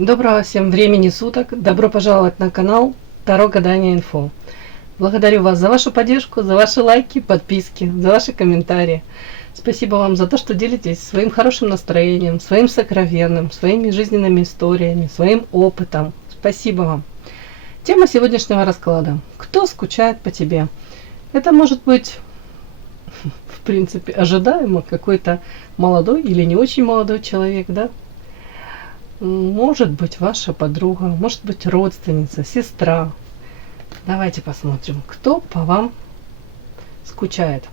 Доброго всем времени суток. Добро пожаловать на канал Таро Гадание Инфо. Благодарю вас за вашу поддержку, за ваши лайки, подписки, за ваши комментарии. Спасибо вам за то, что делитесь своим хорошим настроением, своим сокровенным, своими жизненными историями, своим опытом. Спасибо вам. Тема сегодняшнего расклада. Кто скучает по тебе? Это может быть, в принципе, ожидаемо какой-то молодой или не очень молодой человек, да? Может быть ваша подруга, может быть родственница, сестра. Давайте посмотрим, кто по вам скучает.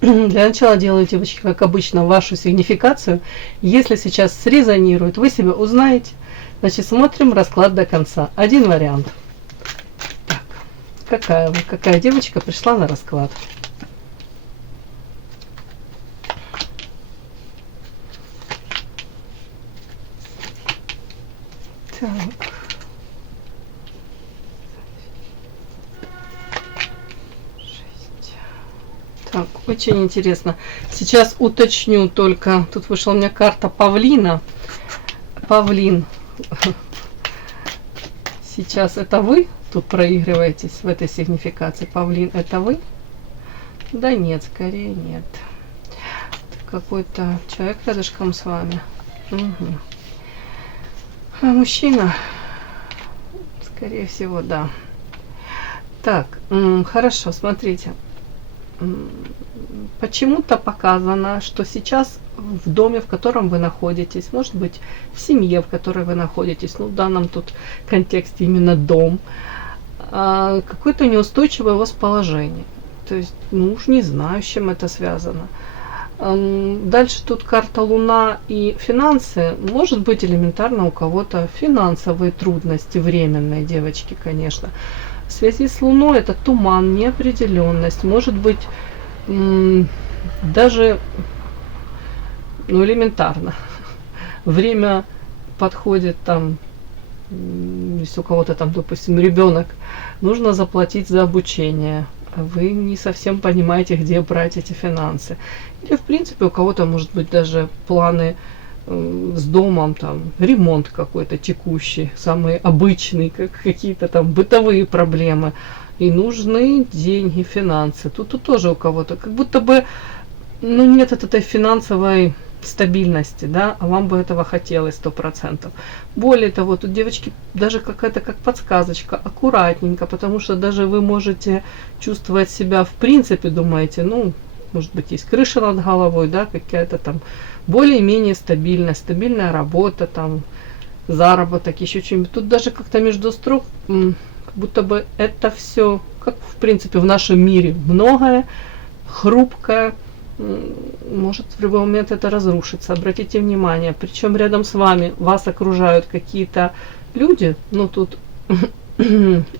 Для начала делаю, девочки, как обычно, вашу сигнификацию. Если сейчас срезонирует, вы себя узнаете. Значит, смотрим расклад до конца. Один вариант. Так, какая девочка пришла на расклад? Так. Так, очень интересно. Сейчас уточню только. Тут вышла у меня карта павлина. Павлин. Сейчас это вы тут проигрываетесь в этой сигнификации? Павлин, это вы? Да нет, скорее нет. Какой-то человек рядышком с вами. Угу. А мужчина? Скорее всего, да. Так, хорошо, смотрите. Почему-то показано, что сейчас в доме, в котором вы находитесь, может быть, в семье, в которой вы находитесь, ну, в данном тут контексте именно дом, какое-то неустойчивое у вас положение. То есть, ну, уж не знаю, с чем это связано. Дальше тут карта Луна и финансы. Может быть, элементарно у кого-то финансовые трудности, временные, девочки, конечно. В связи с Луной это туман, неопределенность. Может быть, даже, ну, элементарно. Время подходит там, если у кого-то там, допустим, ребенок, нужно заплатить за обучение. Вы не совсем понимаете, где брать эти финансы. Или, в принципе, у кого-то, может быть, даже планы с домом, там, ремонт какой-то текущий, самый обычный, как какие-то там бытовые проблемы. И нужны деньги, финансы. Тут тоже у кого-то как будто бы, ну, нет этой финансовой стабильности, да, а вам бы этого хотелось 100%. Более того, тут, девочки, даже какая-то как подсказочка, аккуратненько, потому что даже вы можете чувствовать себя, в принципе, думаете, ну, может быть, есть крыша над головой, да, какая-то там более-менее стабильность, стабильная работа, там, заработок, еще что-нибудь. Тут даже как-то между строк, как будто бы это все, как, в принципе, в нашем мире многое, хрупкое, может в любой момент это разрушиться. Обратите внимание, причем рядом с вами вас окружают какие-то люди, ну тут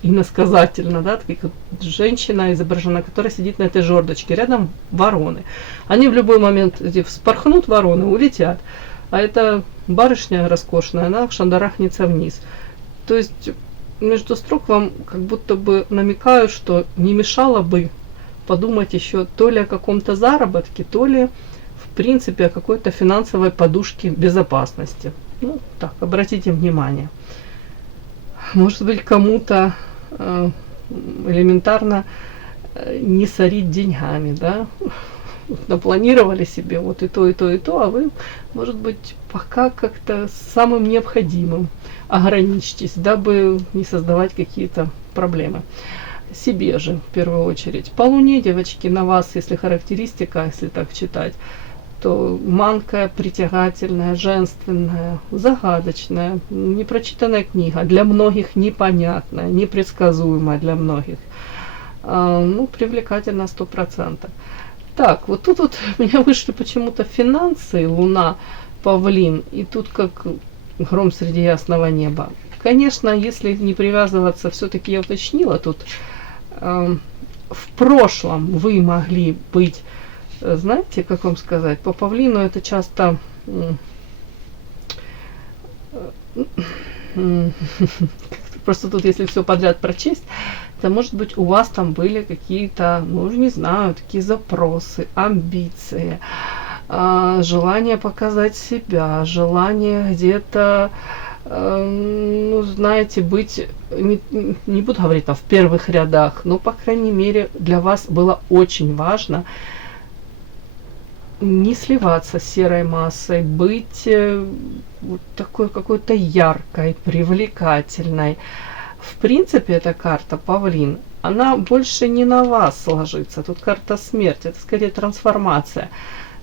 иносказательно, да, как женщина изображена, которая сидит на этой жердочке, рядом вороны. Они в любой момент вспорхнут, вороны улетят, а эта барышня роскошная, она шандарахнется вниз. То есть между строк вам как будто бы намекают, что не мешало бы подумать еще то ли о каком-то заработке, то ли, в принципе, о какой-то финансовой подушке безопасности. Ну, так, обратите внимание. Может быть, кому-то элементарно не сорить деньгами, да? Напланировали себе вот и то, и то, и то, а вы, может быть, пока как-то самым необходимым ограничьтесь, дабы не создавать какие-то проблемы себе же, в первую очередь. По Луне, девочки, на вас, если характеристика, если так читать, то манкая, притягательная, женственная, загадочная, непрочитанная книга, для многих непонятная, непредсказуемая для многих. Ну, привлекательна 100%. Так, вот тут вот у меня вышли почему-то финансы, Луна, Павлин, и тут как гром среди ясного неба. Конечно, если не привязываться, все-таки я уточнила тут, в прошлом вы могли быть, знаете, как вам сказать, по павлину это часто просто тут, если все подряд прочесть, то, может быть, у вас там были какие-то, ну, не знаю, такие запросы, амбиции, желание показать себя, желание где-то ну, знаете, быть, не буду говорить там в первых рядах, но, по крайней мере, для вас было очень важно не сливаться с серой массой, быть вот такой какой-то яркой, привлекательной. В принципе, эта карта Павлин, она больше не на вас ложится. Тут карта смерти, это скорее трансформация.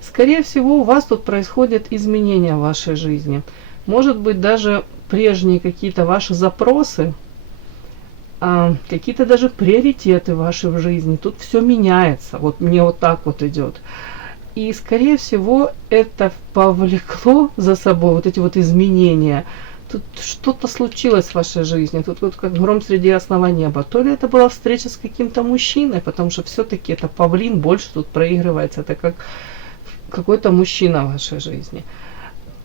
Скорее всего, у вас тут происходят изменения в вашей жизни. Может быть, даже прежние какие-то ваши запросы, какие-то даже приоритеты ваши в жизни. Тут все меняется. Вот мне вот так вот идет. И, скорее всего, это повлекло за собой вот эти вот изменения. Тут что-то случилось в вашей жизни. Тут вот как гром среди ясного неба. То ли это была встреча с каким-то мужчиной, потому что все-таки это павлин больше тут проигрывается. Это как какой-то мужчина в вашей жизни.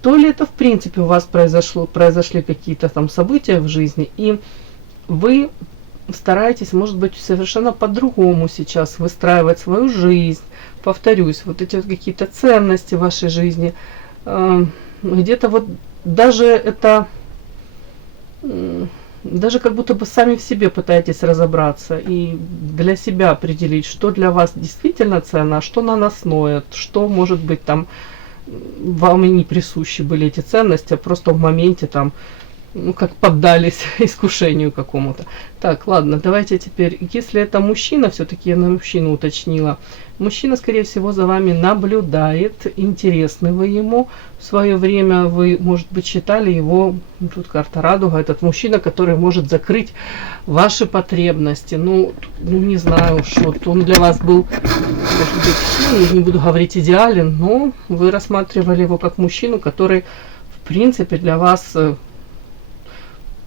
То ли это в принципе у вас произошли какие-то там события в жизни, и вы стараетесь, может быть, совершенно по-другому сейчас выстраивать свою жизнь. Повторюсь, вот эти вот какие-то ценности в вашей жизни, где-то вот даже это, даже как будто бы сами в себе пытаетесь разобраться и для себя определить, что для вас действительно ценно, а что наносное, что может быть там вам и не присущи были эти ценности, а просто в моменте там, ну, как поддались искушению какому-то. Так, ладно, давайте теперь, если это мужчина, все-таки я на мужчину уточнила, мужчина, скорее всего, за вами наблюдает, интересны вы ему. В свое время вы, может быть, считали его, тут карта радуга, этот мужчина, который может закрыть ваши потребности. Ну не знаю, что он для вас был, может быть, ну, не буду говорить идеален, но вы рассматривали его как мужчину, который, в принципе, для вас...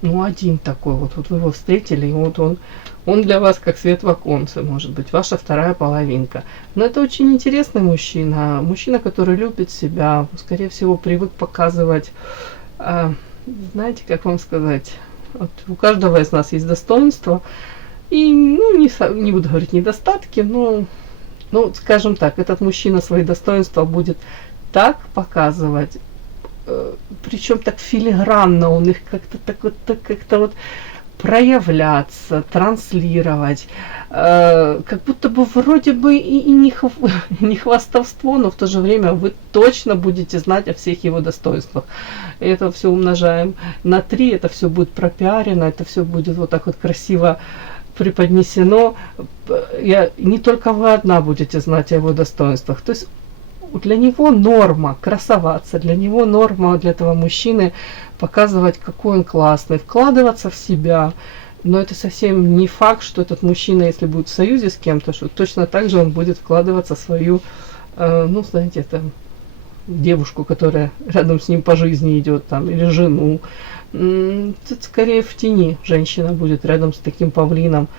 Ну, один такой вот вы его встретили, и вот он для вас как свет в оконце, может быть, ваша вторая половинка. Но это очень интересный мужчина, мужчина, который любит себя, скорее всего, привык показывать, знаете, как вам сказать, вот у каждого из нас есть достоинство, и, ну, не буду говорить недостатки, но, ну, скажем так, этот мужчина свои достоинства будет так показывать, причем так филигранно он их как-то так вот, как-то вот проявляться, транслировать, как будто бы вроде бы и не хвастовство, но в то же время вы точно будете знать о всех его достоинствах. И это все умножаем на 3, это все будет пропиарено, это все будет вот так вот красиво преподнесено. Не только вы одна будете знать о его достоинствах. То есть для него норма красоваться, для него норма, для этого мужчины показывать, какой он классный, вкладываться в себя. Но это совсем не факт, что этот мужчина, если будет в союзе с кем-то, что точно так же он будет вкладываться в свою, ну, знаете, там, девушку, которая рядом с ним по жизни идет, там, или жену. Тут скорее в тени женщина будет рядом с таким павлином.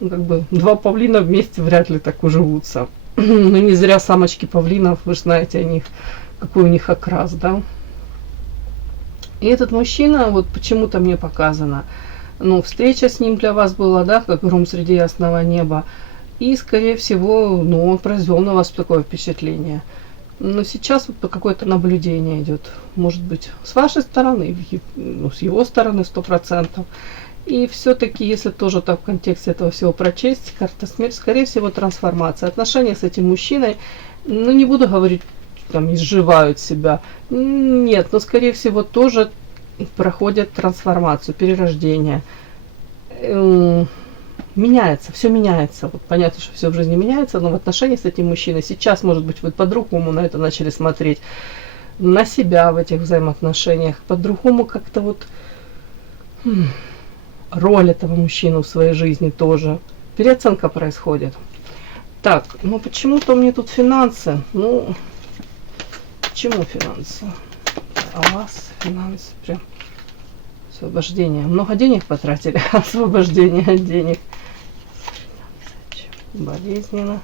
Ну, как бы 2 павлина вместе вряд ли так уживутся. Ну, не зря самочки павлинов, вы же знаете о них, какой у них окрас, да. И этот мужчина, вот почему-то мне показано, ну, встреча с ним для вас была, да, как гром среди ясного неба. И, скорее всего, ну, он произвел на вас такое впечатление. Но сейчас вот какое-то наблюдение идет, может быть, с вашей стороны, ну, с его стороны 100%. И все-таки, если тоже так в контексте этого всего прочесть, карта смерть, скорее всего, трансформация. Отношения с этим мужчиной, ну, не буду говорить, там, изживают себя. Нет, но, скорее всего, тоже проходят трансформацию, перерождение. Меняется, все меняется. Вот понятно, что все в жизни меняется, но в отношениях с этим мужчиной сейчас, может быть, вы по-другому на это начали смотреть, на себя в этих взаимоотношениях, по-другому как-то вот... роль этого мужчины в своей жизни тоже. Переоценка происходит. Так, ну почему-то мне тут финансы. Ну, почему финансы? А у вас финансы прям освобождение. Много денег потратили, освобождение от денег. Болезненно.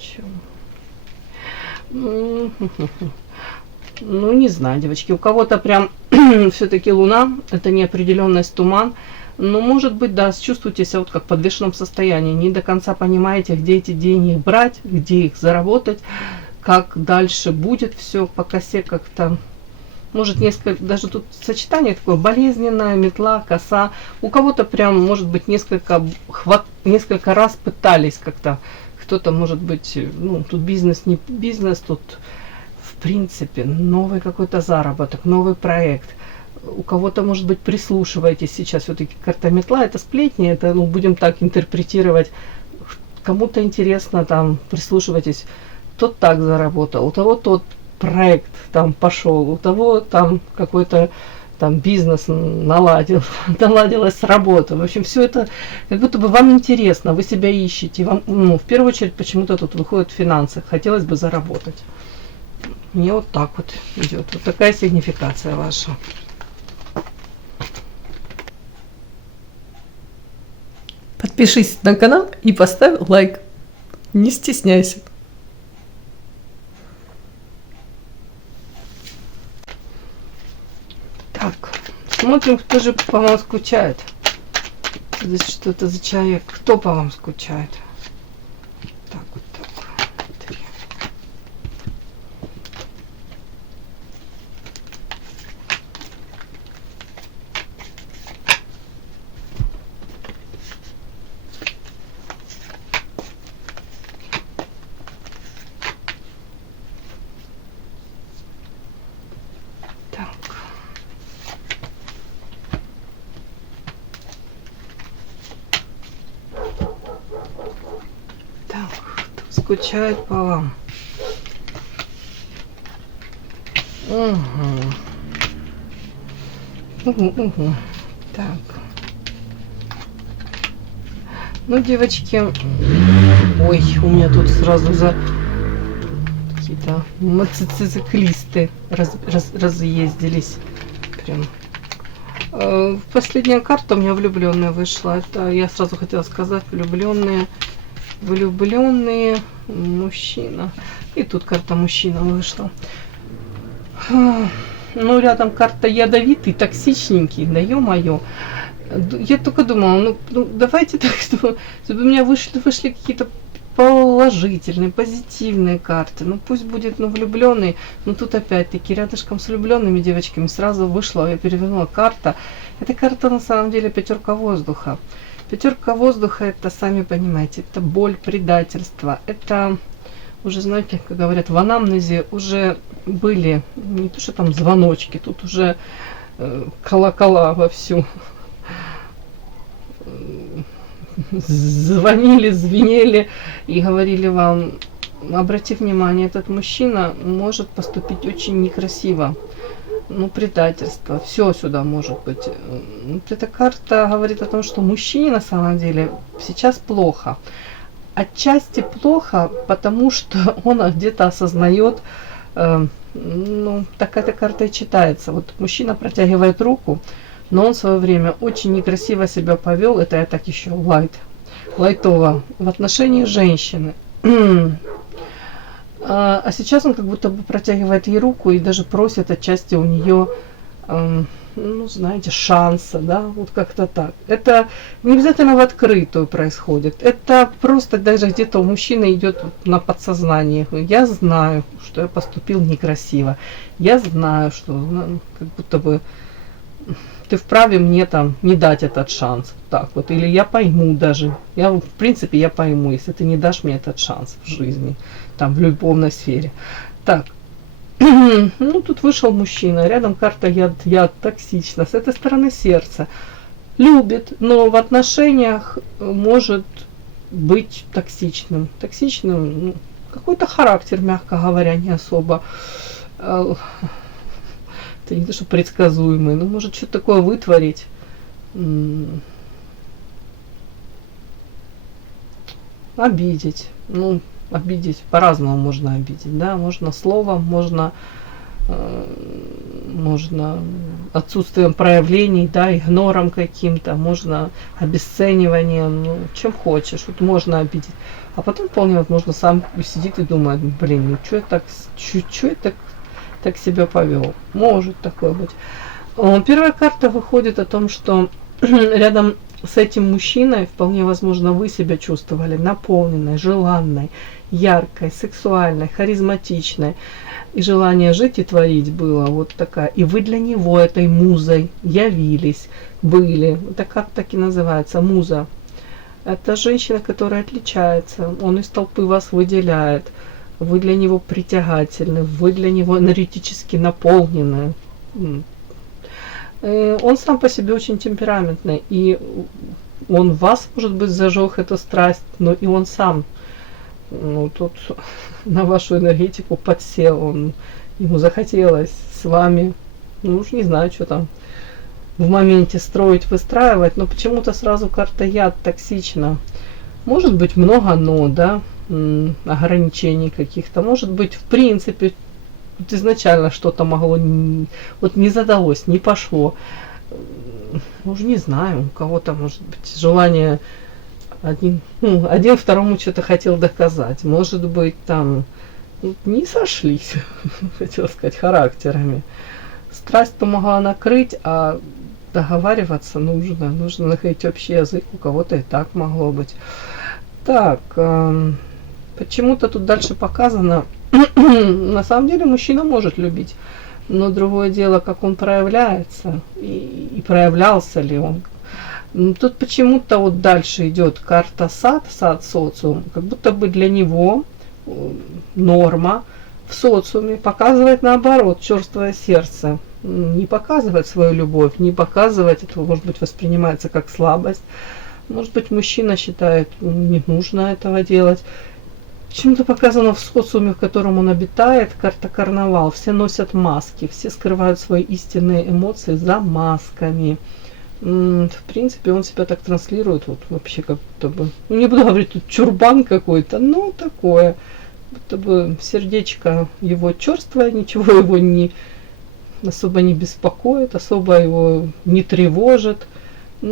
Чем? Ну, не знаю, девочки, у кого-то прям все-таки луна, это неопределенность, туман. Но, может быть, да, чувствуете себя вот как в подвешенном состоянии, не до конца понимаете, где эти деньги брать, где их заработать, как дальше будет все по косе как-то. может несколько, даже тут сочетание такое, болезненная, метла, коса. У кого-то прям, может быть, несколько раз пытались как-то. Кто-то, может быть, ну, тут бизнес, не бизнес, тут, в принципе, новый какой-то заработок, новый проект. У кого-то, может быть, прислушиваетесь сейчас, все-таки карта метла, это сплетни, это, ну, будем так интерпретировать. Кому-то интересно, там, прислушивайтесь, тот так заработал, у того тот проект там пошел, у того там какой-то там бизнес наладилась работа. В общем, все это как будто бы вам интересно, вы себя ищете. Вам, ну, в первую очередь, почему-то тут выходят финансы. Хотелось бы заработать. Мне вот так вот идет. Вот такая сигнификация ваша. Подпишись на канал и поставь лайк. Не стесняйся. Так, смотрим, кто же по вам скучает. Что это за человек? Кто по вам скучает? Так, вот так. 3. Так. Так, кто скучает по вам? Угу. Угу. Так. Ну, девочки, ой, у меня тут сразу какие-то мотоциклисты разъездились. Прям. Последняя карта у меня влюбленная вышла. Это я сразу хотела сказать влюбленные мужчина. И тут карта мужчина вышла. Ну, рядом карта ядовитый, токсичненький, да ё-моё. Я только думала, ну давайте так, чтобы у меня вышли какие-то положительные, позитивные карты. Ну пусть будет, ну, влюбленный. Но тут опять-таки рядышком с влюбленными девочками сразу вышла, я перевернула карта. Эта карта на самом деле 5 воздуха. 5 воздуха, это, сами понимаете, это боль, предательство. Это уже, знаете, как говорят, в анамнезе уже были не то, что там звоночки, тут уже колокола вовсю. Звонили, звенели и говорили вам: обрати внимание, этот мужчина может поступить очень некрасиво. Ну, предательство, все сюда может быть. Эта карта говорит о том, что мужчине на самом деле сейчас плохо. Отчасти плохо, потому что он где-то осознает, ну, так эта карта и читается. Вот мужчина протягивает руку, но он в свое время очень некрасиво себя повел. Это я так еще лайтово в отношении женщины. А сейчас он как будто бы протягивает ей руку и даже просит отчасти у нее, ну, знаете, шанса, да, вот как-то так. Это не обязательно в открытую происходит. Это просто даже где-то у мужчины идет на подсознание. Я знаю, что я поступил некрасиво. Я знаю, что, ну, как будто бы ты вправе мне там не дать этот шанс. Так вот. Или я пойму даже. В принципе, я пойму, если ты не дашь мне этот шанс в жизни. Там, в любовной сфере. Так. Ну, тут вышел мужчина. Рядом карта яд, токсично. С этой стороны сердце. Любит, но в отношениях может быть токсичным. Токсичным, ну, какой-то характер, мягко говоря, не особо. Это не то, что предсказуемый, но может что-то такое вытворить. Обидеть. Ну, обидеть по-разному можно обидеть, да, можно словом, можно отсутствием проявлений, да, игнором каким-то, можно обесцениванием, ну, чем хочешь, вот можно обидеть. А потом вполне возможно сам сидит и думает: блин, ну что я так себя повел. Может такое быть. Первая карта выходит о том, что рядом с этим мужчиной вполне возможно вы себя чувствовали наполненной, желанной, яркой, сексуальной, харизматичной. и желание жить и творить было вот такая. И вы для него этой музой явились, были. Это как так и называется, муза. Это женщина, которая отличается. Он из толпы вас выделяет. Вы для него притягательны, вы для него энергетически наполнены. Он сам по себе очень темпераментный, и он вас, может быть, зажег эту страсть, но и он сам, ну, тут на вашу энергетику подсел, ему захотелось с вами, ну уж не знаю, что там в моменте строить, выстраивать, но почему-то сразу карта яд токсична. Может быть много но, да, ограничений каких-то, может быть в принципе вот изначально что-то могло, вот не задалось, не пошло. Уже не знаю, у кого-то может быть желание один второму что-то хотел доказать. Может быть там не сошлись, хотела сказать, характерами. Страсть помогла накрыть, а договариваться нужно находить общий язык, у кого-то и так могло быть. Так, почему-то тут дальше показано, на самом деле мужчина может любить, но другое дело, как он проявляется, и проявлялся ли он. Тут почему-то вот дальше идет карта сад социум, как будто бы для него норма в социуме показывать наоборот, черствое сердце, не показывать свою любовь, не показывать, это может быть воспринимается как слабость, может быть мужчина считает, не нужно этого делать. Почему-то показано в социуме, в котором он обитает, карта карнавал. Все носят маски, все скрывают свои истинные эмоции за масками. В принципе, он себя так транслирует, вот вообще как будто бы, ну не буду говорить, тут чурбан какой-то, но такое, будто бы сердечко его черствое, ничего его не особо не беспокоит, особо его не тревожит.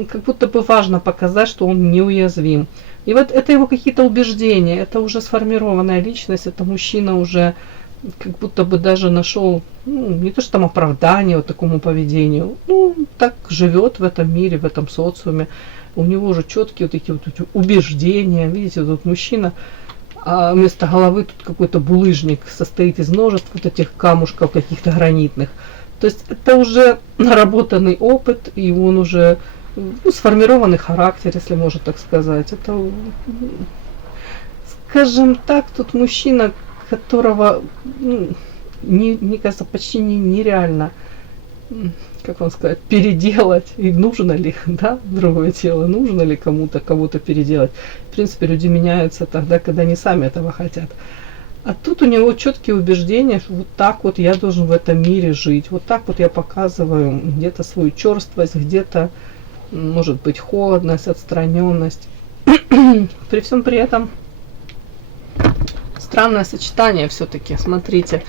Как будто бы важно показать, что он неуязвим. И вот это его какие-то убеждения, это уже сформированная личность, это мужчина уже как будто бы даже нашел, не то что там оправдание вот такому поведению, так живет в этом мире, в этом социуме. У него уже четкие вот такие вот убеждения. Видите, вот мужчина, а вместо головы тут какой-то булыжник состоит из множества вот этих камушков каких-то гранитных. То есть это уже наработанный опыт, и он уже сформированный характер, если можно так сказать. Это, скажем так, тут мужчина, которого, мне кажется, почти нереально, как вам сказать, переделать. И нужно ли, да, другое тело, нужно ли кого-то переделать. В принципе, люди меняются тогда, когда они сами этого хотят. А тут у него четкие убеждения, что вот так вот я должен в этом мире жить. Вот так вот я показываю где-то свою черствость, где-то, может быть, холодность, отстраненность. При всем при этом странное сочетание все-таки. Смотрите,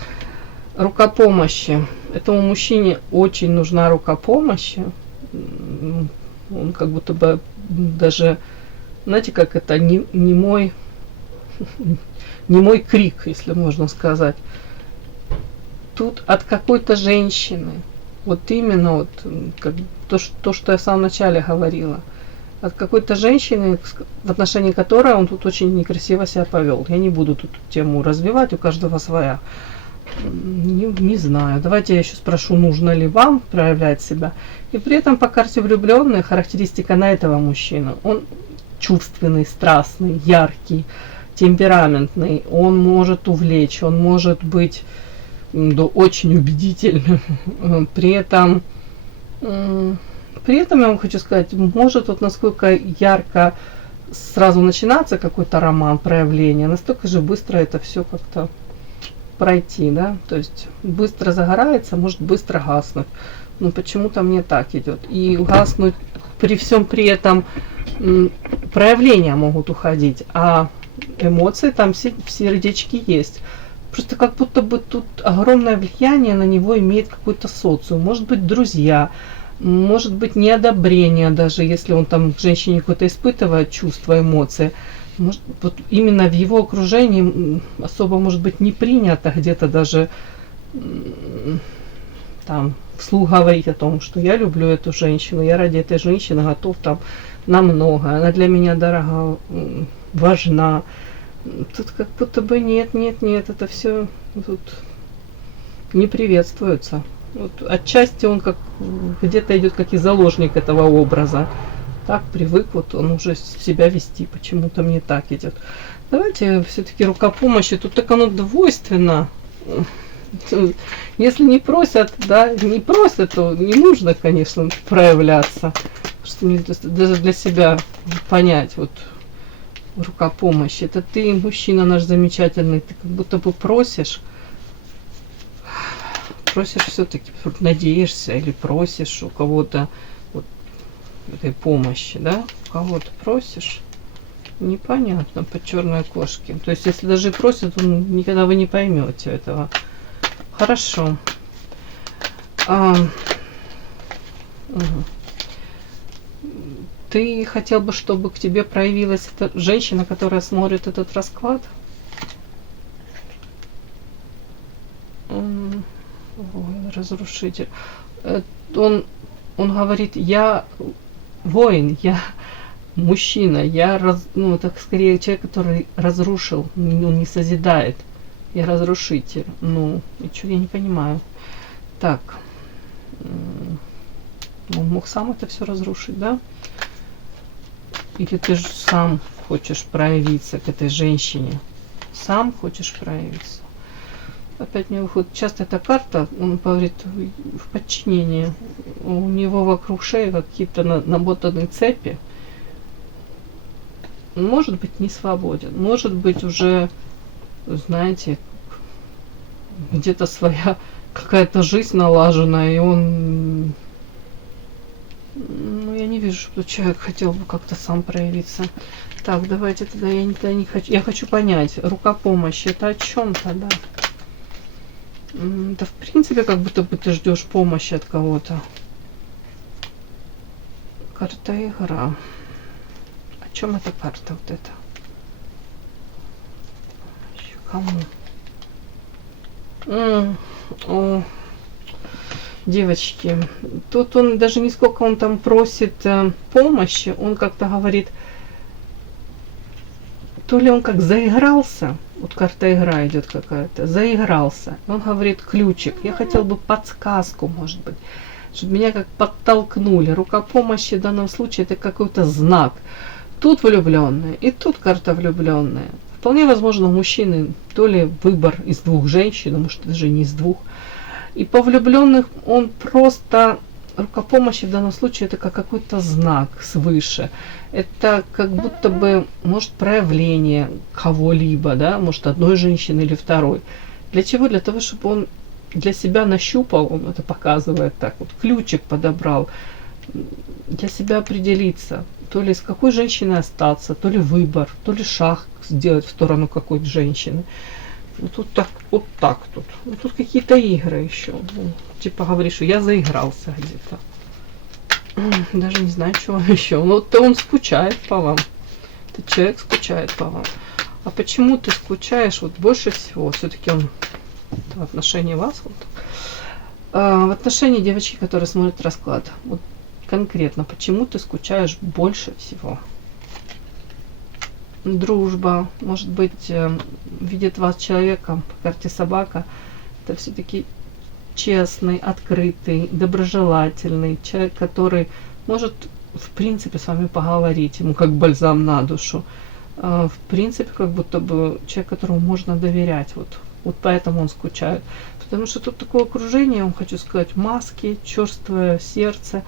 рука помощи. Этому мужчине очень нужна рука помощи. Он как будто бы даже, знаете, как это, не мой крик, если можно сказать. Тут от какой-то женщины, вот именно вот, как то, что я в самом начале говорила, от какой-то женщины, в отношении которой он тут очень некрасиво себя повел. Я не буду тут тему развивать, у каждого своя. Не знаю. Давайте я еще спрошу, нужно ли вам проявлять себя. И при этом по карте влюбленной характеристика на этого мужчину. Он чувственный, страстный, яркий, темпераментный. Он может увлечь, он может быть очень убедительным. При этом я вам хочу сказать, может вот насколько ярко сразу начинаться какой-то роман, проявление, настолько же быстро это все как-то пройти, да, то есть быстро загорается, может быстро гаснуть. Но почему-то мне так идет. И гаснуть при всем при этом проявления могут уходить, а эмоции там все в сердечке есть. Просто как будто бы тут огромное влияние на него имеет какой-то социум, может быть друзья, может быть неодобрение, даже если он там к женщине какое-то испытывает чувство, эмоции. Может, вот именно в его окружении особо может быть не принято где-то даже там вслух говорить о том, что я люблю эту женщину, я ради этой женщины готов там на многое, она для меня дорога, важна. Тут как будто бы нет, это все тут не приветствуются. Вот отчасти он как где-то идет как и заложник этого образа. Так привык вот он уже себя вести, почему-то мне так идет. Давайте все-таки рукопомощи, тут так оно двойственно. Если не просят, да, не просят, то не нужно, конечно, проявляться. Просто даже для себя понять, вот рукопомощь. Это ты, мужчина наш замечательный, ты как будто бы просишь все-таки, надеешься или просишь у кого-то вот этой помощи, да? У кого-то просишь. Непонятно по черной кошке. То есть, если даже просят, никогда вы не поймете этого. Хорошо. Угу. Ты хотел бы, чтобы к тебе проявилась эта женщина, которая смотрит этот расклад? Воин, разрушитель. Он говорит, я воин, я мужчина, ну, так скорее человек, который разрушил, он не созидает. Я разрушитель. Ну, и что, я не понимаю. Так. Он мог сам это все разрушить, да? Или ты же сам хочешь проявиться к этой женщине? Сам хочешь проявиться? Опять мне выходит, часто эта карта, он говорит, в подчинении. У него вокруг шеи какие-то намотанные цепи. Может быть, не свободен. Может быть, уже, знаете, где-то своя какая-то жизнь налаженная, и он... Ну, я не вижу, что человек хотел бы как-то сам проявиться. Так, давайте тогда я не хочу. Я хочу понять, рукопомощь это о чем-то, да? Да, в принципе, как будто бы ты ждешь помощи от кого-то. Карта игра. О чем эта карта вот эта? Кому? О, девочки, тут он даже не сколько он там просит помощи, он как-то говорит, то ли он как заигрался, вот карта игра идет какая-то, заигрался, он говорит ключик, я хотел бы подсказку, может быть, чтобы меня как подтолкнули. Рукопомощи в данном случае это какой-то знак. Тут влюбленные, и тут карта влюбленная. Вполне возможно, у мужчины то ли выбор из двух женщин, а может даже не из двух. И по влюбленных он просто... Рукопомощи в данном случае это как какой-то знак свыше. Это как будто бы, может, проявление кого-либо, да, может, одной женщины или второй. Для чего? Для того, чтобы он для себя нащупал, он это показывает так вот, ключик подобрал, для себя определиться, то ли с какой женщиной остаться, то ли выбор, то ли шаг сделать в сторону какой-то женщины. Ну, тут так, вот так тут. Ну, тут какие-то игры еще. Ну, типа говоришь, что я заигрался где-то. Даже не знаю, чего еще. Ну, вот он скучает по вам. Этот человек скучает по вам. А почему ты скучаешь вот больше всего? Все-таки он в отношении вас. Вот. В отношении девочки, которая смотрит расклад. Вот конкретно, почему ты скучаешь больше всего? Дружба, может быть, видит вас человеком по карте собака, это все-таки честный, открытый, доброжелательный человек, который может, в принципе, с вами поговорить, ему как бальзам на душу. В принципе, как будто бы человек, которому можно доверять, вот поэтому он скучает. Потому что тут такое окружение, я вам хочу сказать, маски, черствое сердце.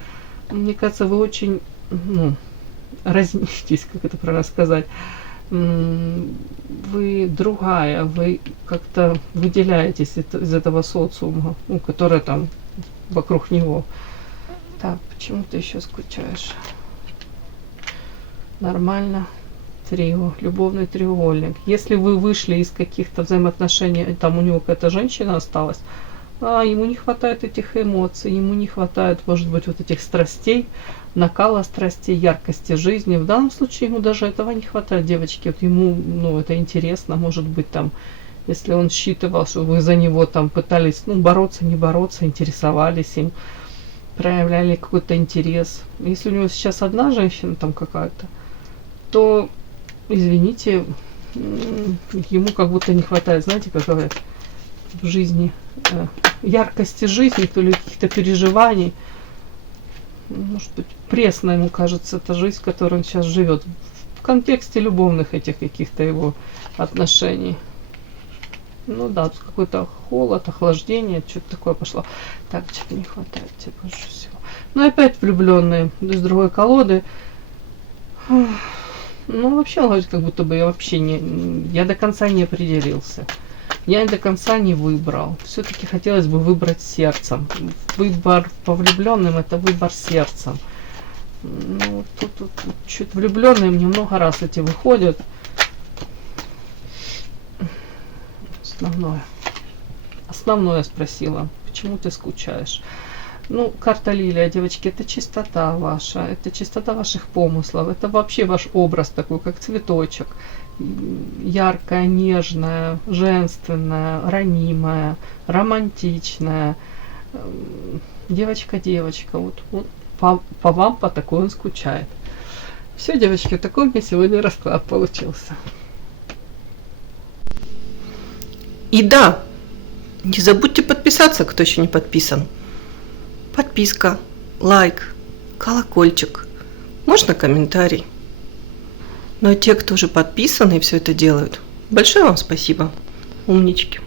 Мне кажется, вы очень, разнитесь, как это правильно сказать. Вы другая, вы как-то выделяетесь из этого социума, который там вокруг него. Так, почему ты еще скучаешь? Нормально. Трио, любовный треугольник. Если вы вышли из каких-то взаимоотношений, там у него какая-то женщина осталась, ему не хватает этих эмоций, ему не хватает, может быть, вот этих страстей, накала страстей, яркости жизни. В данном случае ему даже этого не хватает, девочки. Вот ему, это интересно, может быть, там, если он считывал, что вы за него там пытались, бороться, не бороться, интересовались им, проявляли какой-то интерес. Если у него сейчас одна женщина там какая-то, то, извините, ему как будто не хватает, знаете, как говорят, в жизни, яркости жизни, то ли каких-то переживаний. Может быть, пресно ему кажется эта жизнь, в которой он сейчас живет, в контексте любовных этих каких-то его отношений. Ну да, тут какой-то холод, охлаждение, что-то такое пошло. Так, что-то не хватает тебе больше всего. Ну, опять влюбленные, из другой колоды. Ну, вообще, он говорит, как будто бы я до конца не определился. Я до конца не выбрал. Все-таки хотелось бы выбрать сердцем. Выбор по влюбленным — это выбор сердцем. Ну, тут чуть влюбленные мне много раз эти выходят. Основное спросила, почему ты скучаешь? Ну, карта Лилия, девочки, это чистота ваша, это чистота ваших помыслов, это вообще ваш образ такой, как цветочек. Яркая, нежная, женственная, ранимая, романтичная. Девочка, вот по вам, по такой он скучает. Все, девочки, такой у меня сегодня расклад получился. И да, не забудьте подписаться, кто еще не подписан. Подписка, лайк, колокольчик, можно комментарий. Ну а те, кто уже подписаны и все это делают, большое вам спасибо, умнички.